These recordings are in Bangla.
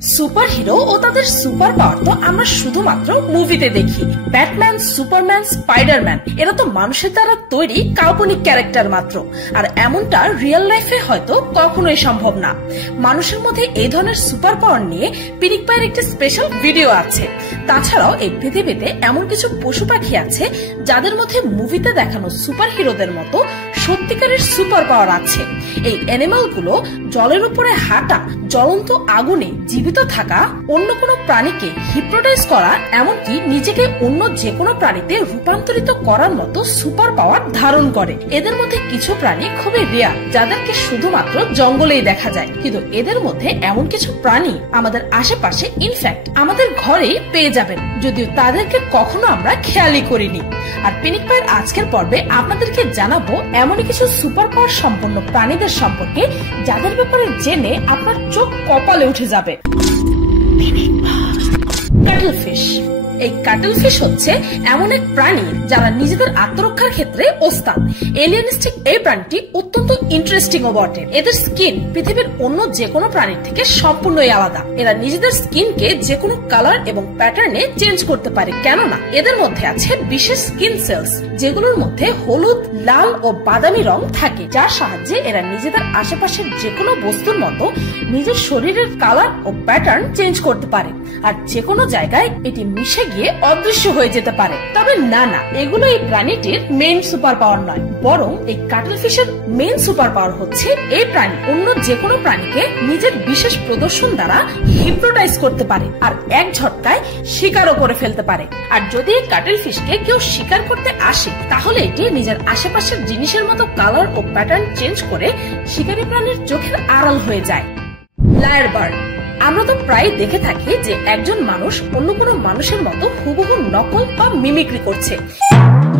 সুপার হিরো ও তাদের সুপার পাওয়ার তো আমরা শুধুমাত্র মুভিতে দেখি। ব্যাটম্যান, সুপারম্যান, স্পাইডারম্যান এরা তো মানুষের দ্বারা তৈরি কাল্পনিক ক্যারেক্টার মাত্র, আর এমনটা রিয়েল লাইফে হয়তো কখনোই সম্ভব না। মানুষের মধ্যে এই ধরনের সুপার পাওয়ার নিয়ে পিনিক ভাইয়ের একটি স্পেশাল ভিডিও আছে। তাছাড়াও এই পৃথিবীতে এমন কিছু পশু পাখি আছে যাদের মধ্যে মুভিতে দেখানো সুপার হিরোদের মতো সত্যিকারের সুপার পাওয়ার আছে। এই অ্যানিমাল গুলো জলের উপরে হাঁটা, জ্বলন্ত আগুনে জীবিত থাকা, অন্য কোনো প্রাণীকে হিপনোটাইজ করা, এমনকি নিজেকে অন্য যে কোনো প্রাণীতে রূপান্তরিত করার মতো সুপার পাওয়ার ধারণ করে। এদের মধ্যে কিছু প্রাণী খুবই রেয়ার, যাদেরকে শুধুমাত্র জঙ্গলেই দেখা যায়, কিন্তু এদের মধ্যে এমন কিছু প্রাণী আমাদের আশেপাশে, ইনফ্যাক্ট আমাদের ঘরেই পেয়ে যাবেন, যদিও তাদেরকে কখনো আমরা খেয়ালই করিনি। আর পিনিক ভাইয়ের আজকের পর্বে আপনাদেরকে জানাবো এমনই কিছু সুপার পাওয়ার সম্পন্ন প্রাণীদের সম্পর্কে যাদের ব্যাপারে জেনে আপনার চোখ কপালে উঠে যাবে। কাটল ফিশ। এই কাটল ফিশ হচ্ছে এমন এক প্রাণী যারা নিজেদের আত্মরক্ষার ক্ষেত্রে ওস্তাদ। এলিয়েনিস্টিক এই প্রাণীটি অত্যন্ত ইন্টারেস্টিং ও বটে। এদের স্কিন পৃথিবীর অন্য যে কোনো প্রাণীর থেকে সম্পূর্ণই আলাদা। এরা নিজেদের স্কিনকে যে কোনো কালার এবং প্যাটার্নে চেঞ্জ করতে পারে, কেননা এদের মধ্যে আছে বিশেষ স্কিন সেলস, যেগুলোর মধ্যে হলুদ, লাল ও বাদামি রং থাকে, যার সাহায্যে এরা নিজেদের আশেপাশের যে কোনো বস্তুর মতো নিজের শরীরের কালার ও প্যাটার্ন চেঞ্জ করতে পারে, আর যে কোনো জায়গায় এটি মিশে গিয়ে অদৃশ্য হয়ে যেতে পারে। তবে না, এগুলো এই প্রাণীটির মেইন সুপার পাওয়ার নয়, বরং এই কাটল ফিশের মেইন সুপার পাওয়ার হচ্ছে এই প্রাণী অন্য যে কোনো প্রাণীকে নিজের বিশেষ প্রদর্শন দ্বারা হিপনোটাইজ করতে পারে আর এক ঝটকায় শিকারও করে ফেলতে পারে। আর যদি এই কাটল ফিশকে কেউ শিকার করতে আসে, তাহলে এটি নিজের আশেপাশের জিনিসের মতো কালার ও প্যাটার্ন চেঞ্জ করে শিকারী প্রাণীর চোখের আড়াল হয়ে যায়। Liar bird. আমরা তো প্রায় দেখে থাকি যে একজন মানুষ অন্য কোনো মানুষের মতো হুবহু নকল বা মিমিক্রি করছে।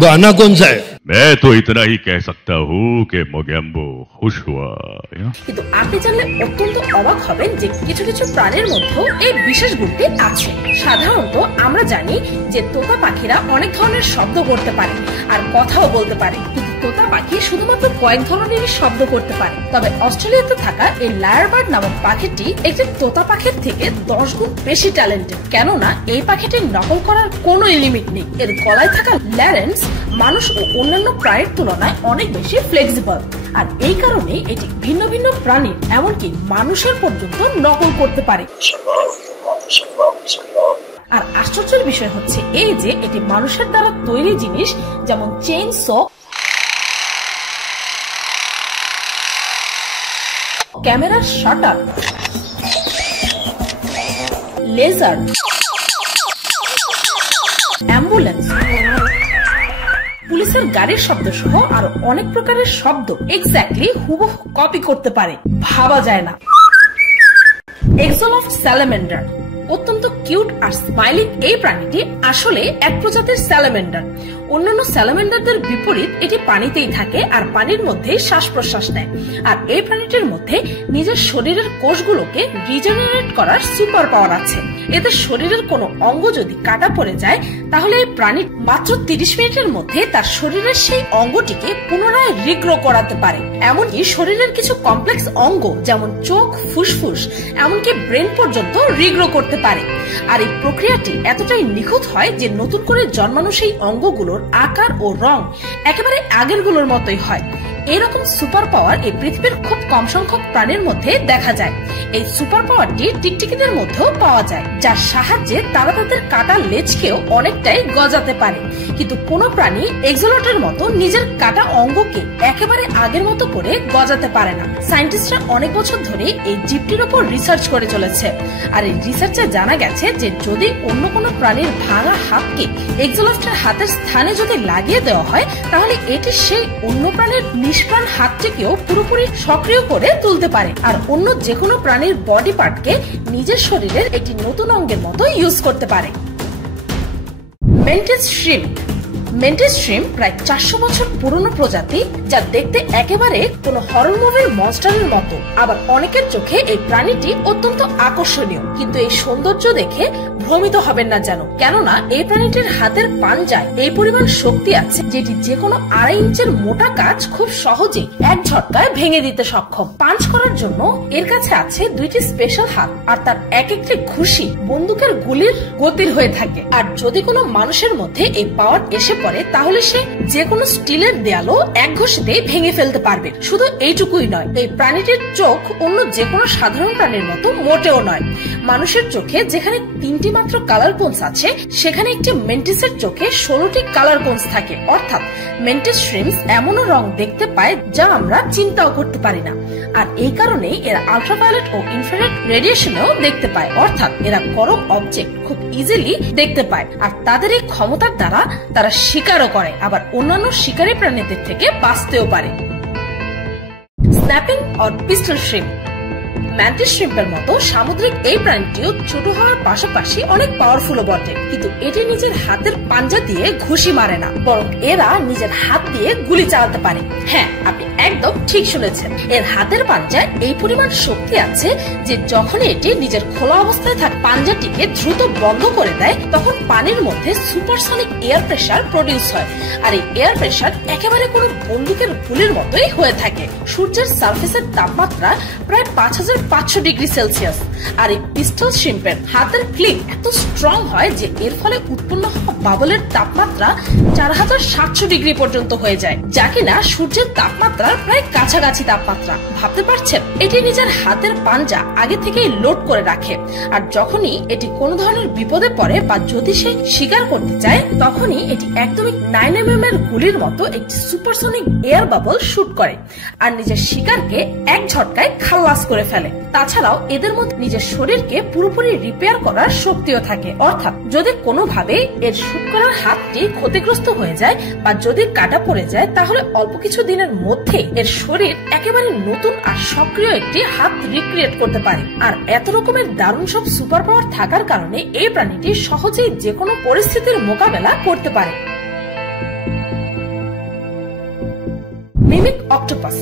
गाना कौन सा है? मैं तो इतना ही कह सकता हूँ कि मोगेम्बो खुश हुआ। কিন্তু আপনি জানলে অত্যন্ত অবাক হবেন যে কিছু কিছু প্রাণীর মধ্যেও এই বিশেষ গুণটি আছে। সাধারণত আমরা জানি যে তোতা পাখিরা অনেক ধরনের শব্দ করতে পারে আর কথাও বলতে পারে, কিন্তু তোতা পাখি শুধুমাত্র কয়েক ধরনেরই শব্দ করতে পারে। তবে অস্ট্রেলিয়াতে থাকা এই লায়ার বার্ড নামক পাখিটি একটি তোতা পাখির থেকে 10 গুণ বেশি ট্যালেন্টেড, কেননা এই পাখিটির নকল করার কোনো লিমিট নেই। এর গলায় থাকা ল্যারেন্স মানুষ ও অন্যান্য প্রাণীর তুলনায় অনেক বেশি ফ্লেক্সিবল, আর এই কারণে এটি ভিন্ন ভিন্ন প্রাণীর, এমনকি মানুষের পর্যন্ত নকল করতে পারে। আর আশ্চর্যের বিষয় হচ্ছে এই যে এটি মানুষের দ্বারা তৈরি জিনিস, যেমন চেইন সো, ক্যামেরার শাটার, লেজার, অ্যাম্বুলেন্স, পুলিশের গাড়ির শব্দ সহ আরো অনেক প্রকারের শব্দ এক্স্যাক্টলি হুবহু কপি করতে পারে, ভাবা যায় না। এক্সোলফট স্যালামেন্ডার। অত্যন্ত কিউট আর স্মাইলিং এই প্রাণীটি আসলে এক প্রজাতির স্যালামেন্ডার। অন্যান্য স্যালামেন্ডারদের বিপরীত এটি পানিতেই থাকে আর পানির মধ্যে শ্বাস প্রশ্বাস নেয়। আর এই প্রাণীটির মধ্যে নিজের শরীরের কোষগুলোকে রিজেনারেট করার সুপার পাওয়ার আছে। এদের শরীরের কোনো অঙ্গ যদি কাটা পড়ে যায়, তাহলে এই প্রাণী মাত্র 30 মিনিটের মধ্যে তার শরীরের সেই অঙ্গটিকে পুনরায় রিগ্রো করাতে পারে। এমনকি শরীরের কিছু কমপ্লেক্স অঙ্গ যেমন চোখ, ফুসফুস, এমনকি ব্রেন পর্যন্ত রিগ্রো করতে পারে। আর এই প্রক্রিয়াটি এতটাই নিখুঁত হয় যে নতুন করে জন্মানো সেই অঙ্গগুলোর আকার ও রং একেবারে আগের গুলোর মতোই হয়। এরকম সুপার পাওয়ার এই পৃথিবীর খুব কম সংখ্যক প্রাণীর মধ্যে দেখা যায়। এই সুপার পাওয়ারটি টিকটিকিদের মধ্যেও পাওয়া যায়, যার সাহায্যে তারা তাদের কাটা লেজকেও অনেকটাই গজাতে পারে। কিন্তু কোন প্রাণী এক্সোলটের মতো নিজের কাটা অঙ্গকে একেবারে আগের মতো করে গজাতে পারে না। সায়েন্টিস্টরা অনেক বছর ধরে এই জীবটির উপর রিসার্চ করে চলেছে, আর এই রিসার্চে জানা গেছে যে যদি অন্য কোনো প্রাণীর ভাঙা হাতকে এক্সোলটের হাতের স্থানে যদি লাগিয়ে দেওয়া হয়, তাহলে এটি সেই অন্য প্রাণীর নিষ্প্রাণ হাতটিকেও পুরোপুরি সক্রিয় করে তুলতে পারে, আর অন্য যে কোনো প্রাণীর বডি পার্টকে নিজের শরীরের একটি নতুন অঙ্গের মতো ইউজ করতে পারে। মেন্টিস শ্রিম্প। মেন্টিস শ্রিম্প প্রায় 400 বছর পুরনো প্রজাতি, যা দেখতে একেবারে কোন হরর মুভির মনস্টারের মতো। আবার অনেকের চোখে এই প্রাণীটি অত্যন্ত আকর্ষণীয়, কিন্তু এই সৌন্দর্য দেখে ভ্রমিত হবেন না যেন, কেননা এই প্রাণীটির হাতের পাঞ্জায় এই পরিমাণ শক্তি আছে যেটি যে কোনো 2.5 ইঞ্চের মোটা কাজ খুব সহজেই এক ঝটকায় ভেঙে দিতে সক্ষম। পাঞ্চ করার জন্য এর কাছে আছে 2টি স্পেশাল হাত, আর তার এক একটি ঘুষি বন্দুকের গুলির গতির হয়ে থাকে। আর যদি কোনো মানুষের মধ্যে এই পাওয়ার এসে পড়ে, তাহলে সে যে কোনো স্টিলের দেয়ালও এক ঘষিতেই ভেঙে ফেলতে পারবে। শুধু এইটুকুই নয়, এই প্রাণীটির চোখ অন্য যে কোনো সাধারণ প্রাণীর মতো মোটেও নয়। মানুষের চোখে যেখানে 3টি মাত্র কালার কোনস আছে, সেখানে একটি মেন্টিসের চোখে 16টি কালার কোনস থাকে। অর্থাৎ মেন্টিস শ্রিম্পস এমনও রং দেখতে পায় যা আমরা চিন্তাও করতে পারি না। আর এই কারণেই এরা আল্ট্রাভায়োলেট ও ইনফ্রারেড রেডিয়েশনেও দেখতে পায়, অর্থাৎ এরা গরম অবজেক্ট খুব ইজিলি দেখতে পায়। আর তাদের এই ক্ষমতার দ্বারা তারা শিকারও করে, আবার অন্যান্য শিকারী প্রাণীদের থেকে বাঁচতেও পারে। Snapping or pistol shrimp. Mantis শ্রিম্পের মতো সামুদ্রিক এই প্রাণীটিও ছোট হওয়ার পাশাপাশি অনেক পাওয়ারফুলও বটে, কিন্তু এটি নিজের হাতের পাঞ্জা দিয়ে ঘুষি মারে না, বরং এরা নিজের হাত দিয়ে গুলি চালাতে পারে। হ্যাঁ, আপনি একদম ঠিক শুনেছেন, এর হাতের পাঞ্জায় এই পরিমাণ শক্তি আছে যে যখন এটি নিজের খোলা অবস্থায় থাকা পাঞ্জাটিকে দ্রুত বন্ধ করে দেয়, তখন পানির মধ্যে সুপারসনিক এয়ার প্রেসার প্রডিউস হয়। আর এই এয়ার প্রেসার একেবারে কোনো বন্দুকের গুলির মতোই হয়ে থাকে। সূর্যের সারফেসের তাপমাত্রা প্রায় 5500 ডিগ্রি সেলসিয়াস। আর এই পিস্টল শ্রিম্পের হাতের ক্লিপ এত স্ট্রং হয় যে এর ফলে উৎপন্ন হওয়া বাবলের তাপমাত্রা 4700 ডিগ্রি পর্যন্ত হয়ে যায়, যা কিনা সূর্যের তাপমাত্রার প্রায় কাছাকাছি তাপমাত্রা। ভাবতে পারছেন? এটি নিজের হাতের পাঞ্জা আগে থেকেই লোড করে রাখে, আর যখনই এটি কোনো ধরনের বিপদে পড়ে বা যদি সে শিকার করতে চায়, তখনই এটি একদমই 9mm এর গুলির মতো একটি সুপারসনিক এয়ার বাবল শুট করে আর নিজের শিকারকে এক ঝটকায় খালাস করে ফেলে। তাছাড়াও এদের মধ্যে নিজের শরীরকে পুরোপুরি রিপেয়ার করার শক্তিও থাকে, অর্থাৎ যদি কোনোভাবে এর শুট করার হাতটি ক্ষতিগ্রস্ত হয়ে যায় বা যদি কাটা পড়ে যায়, তাহলে অল্প কিছু দিনের মধ্যে এর শরীর একেবারে নতুন আর সক্রিয় একটি হাত রিক্রিয়েট করতে পারে। আর এত রকমের দারুণ সব সুপার পাওয়ার থাকার কারণে এই প্রাণীটি সহজেই যে কোনো পরিস্থিতির মোকাবেলা করতে পারে। Mimic octopus.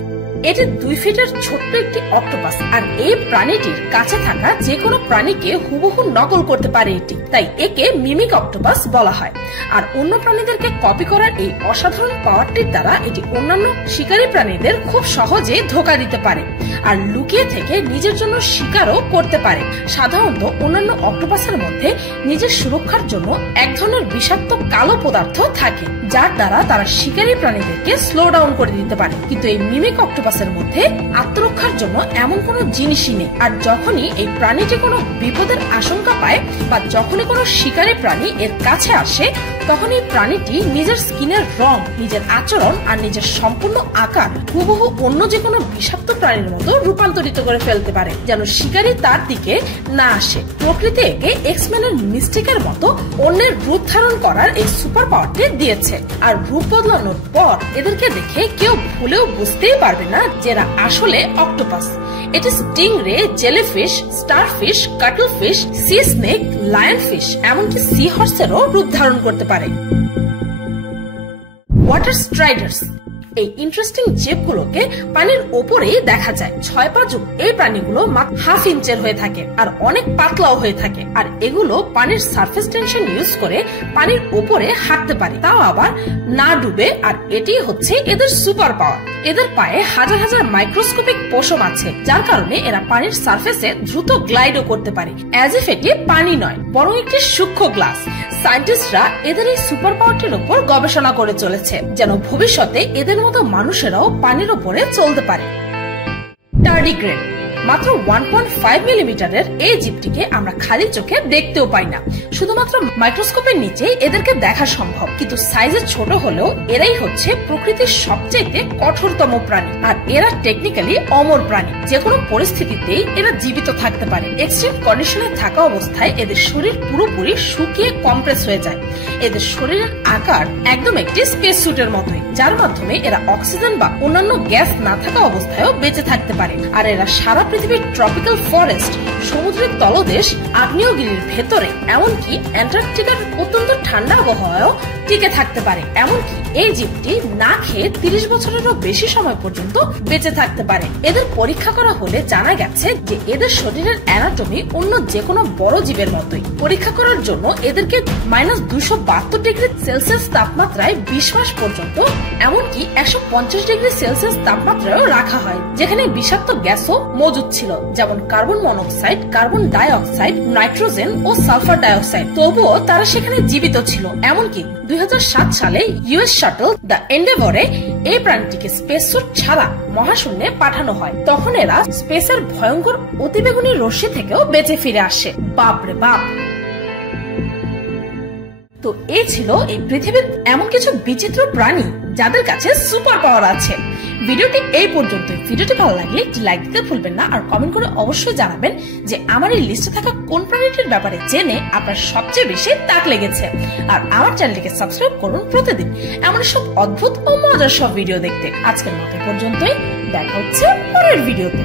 এটি 2 ফিটের ছোট্ট একটি অক্টোপাস, আর এই প্রাণীটির কাছে থাকা যে কোনো প্রাণীকে হুবহু নকল করতে পারে এটি, তাই একে মিমিক অক্টোপাস বলা হয়। আর অন্য প্রাণীদেরকে কপি করার এই অসাধারণ পাওয়ারটির দ্বারা এটি অন্যান্য শিকারী প্রাণীদের খুব সহজে ধোঁকা দিতে পারে আর লুকিয়ে থেকে নিজের জন্য শিকারও করতে পারে। সাধারণত অন্যান্য অক্টোপাসের মধ্যে নিজের সুরক্ষার জন্য এক ধরনের বিষাক্ত কালো পদার্থ থাকে, যার দ্বারা তারা শিকারী প্রাণীদেরকে স্লো ডাউন করে দিতে পারে, কিন্তু এই মিমিক অক্টোপাসের মধ্যে আত্মরক্ষার জন্য এমন কোনো জিনিসই নেই। আর যখনই এই প্রাণীটি কোনো বিপদের আশঙ্কা পায় বা যখনই কোনো শিকারী প্রাণী এর কাছে আসে, তখন এই প্রাণীটি নিজের স্কিনের রং, নিজের আচরণ আর নিজের সম্পূর্ণ আকার হুবহু অন্য যে কোনো বিষাক্ত প্রাণীর মতো রূপান্তরিত করে ফেলতে পারে, যেন শিকারী তার দিকে না আসে। প্রকৃতি একে এক্সম্যানের মিস্টিকের মতো অন্যের রূপ ধারণ করার এই সুপার পাওয়ারটি দিয়েছে। আর রূপ বদলানোর পর এদেরকে দেখে কেউ ভুলেও বুঝতেই পারবে না যে এরা আসলে অক্টোপাস। এটি stingray, jellyfish, starfish, cuttlefish, C snake, lionfish, এমনকি সি হর্সেরও রূপ ধারণ করতে পারে। ওয়াটার স্ট্রাইডার্স। এই ইন্টারেস্টিং জেবগুলোকে পানির ওপরেই দেখা যায়। 6 পা যুক্ত এই প্রাণীগুলো মাত্র 1/2 ইঞ্চের হয়ে থাকে আর অনেক পাতলাও হয়ে থাকে। আর এগুলো পানির সারফেস টেনশন ইউজ করে পানির ওপরে হাঁটতে পারে, তাও আবার না ডুবে। আর এটি হচ্ছে এদের সুপার পাওয়ার। এদের পায়ে হাজার হাজার মাইক্রোস্কোপিক পশম আছে, যার কারণে এরা পানির সারফেসে দ্রুত গ্লাইডও করতে পারে, অ্যাজ ইফ এটি পানি নয় বরং একটি সূক্ষ্ম গ্লাস। সায়েন্টিস্টরা এদের এই সুপার পাওয়ারটির উপর গবেষণা করে চলেছে, যেন ভবিষ্যতে এদের মতো মানুষেরাও পানির উপরে চলতে পারে। টার্ডিগ্রেড। মাত্র 1.5 মিলিমিটারের এই জীবটিকে আমরা খালি চোখে দেখতেও পাই না, শুধুমাত্র মাইক্রোস্কোপের নিচে এদেরকে দেখা সম্ভব। কিন্তু সাইজে ছোট হলেও এরাই হচ্ছে প্রকৃতির সবচেয়ে কঠোরতম প্রাণী। আর এরা টেকনিক্যালি অমর প্রাণী, যে কোনো পরিস্থিতিতেই এরা জীবিত থাকতে পারে। এক্সট্রিম কন্ডিশনে থাকা অবস্থায় এদের শরীর পুরোপুরি শুকিয়ে কম্প্রেস হয়ে যায়। এদের শরীরের আকার একদম একটি স্পেস স্যুটের মতোই, যার মাধ্যমে এরা অক্সিজেন বা অন্যান্য গ্যাস না থাকা অবস্থায়ও বেঁচে থাকতে পারে। আর এরা সারা পৃথিবীর ট্রপিক্যাল ফরেস্ট, সমুদ্রের তলদেশ, আগ্নেয়গিরির ভেতরে, এমনকি অ্যান্টার্কটিকার অত্যন্ত ঠান্ডা আবহাওয়াও টিকে থাকতে পারে। এমনকি এই জীবটি না খেয়ে 30 বছরেরও বেশি সময় পর্যন্ত বেঁচে থাকতে পারে। এদের পরীক্ষা করা হলে জানা গেছে যে এদের শরীরের অ্যানাটমি অন্য যে কোনো বড় জীবের মতোই। পরীক্ষা করার জন্য এদেরকে -272 ডিগ্রি সেলসিয়াস তাপমাত্রায় 20 মাস পর্যন্ত, এমনকি 150 ডিগ্রি সেলসিয়াস তাপমাত্রায়ও রাখা হয়, যেখানে বিষাক্ত গ্যাসও মজুদ ছিল, যেমন carbon monoxide, carbon die oxide, nitrogen ও সালফার ডাই অক্সাইড। তবুও তারা সেখানে জীবিত ছিল। এমনকি 2007 সালে ইউএস শাটল দ্য এন্ডেভরে এই প্রাণীটিকে স্পেস স্যুট ছাড়া মহাশূন্যে পাঠানো হয়। তখন এরা স্পেসের ভয়ঙ্কর অতিবেগুনি রশ্মি থেকেও বেঁচে ফিরে আসে। বাপরে বাপ। তো এই ছিল এই পৃথিবীর এমন কিছু বিচিত্র প্রাণী যাদের কাছে সুপার পাওয়ার আছে। ভিডিওটি এই পর্যন্তই। ভিডিওটি ভালো লাগলে একটি লাইক দিতে ভুলবেন না, আর কমেন্ট করে অবশ্যই জানাবেন যে আমার এই লিস্টে থাকা কোন প্রাণীটির ব্যাপারে জেনে আপনার সবচেয়ে বেশি তাক লেগেছে। আর আমার চ্যানেলটিকে সাবস্ক্রাইব করুন প্রতিদিন এমন সব অদ্ভুত ও মজার সব ভিডিও দেখতে। আজকের মতো পর্যন্তই, দেখা হচ্ছে পরের ভিডিওতে।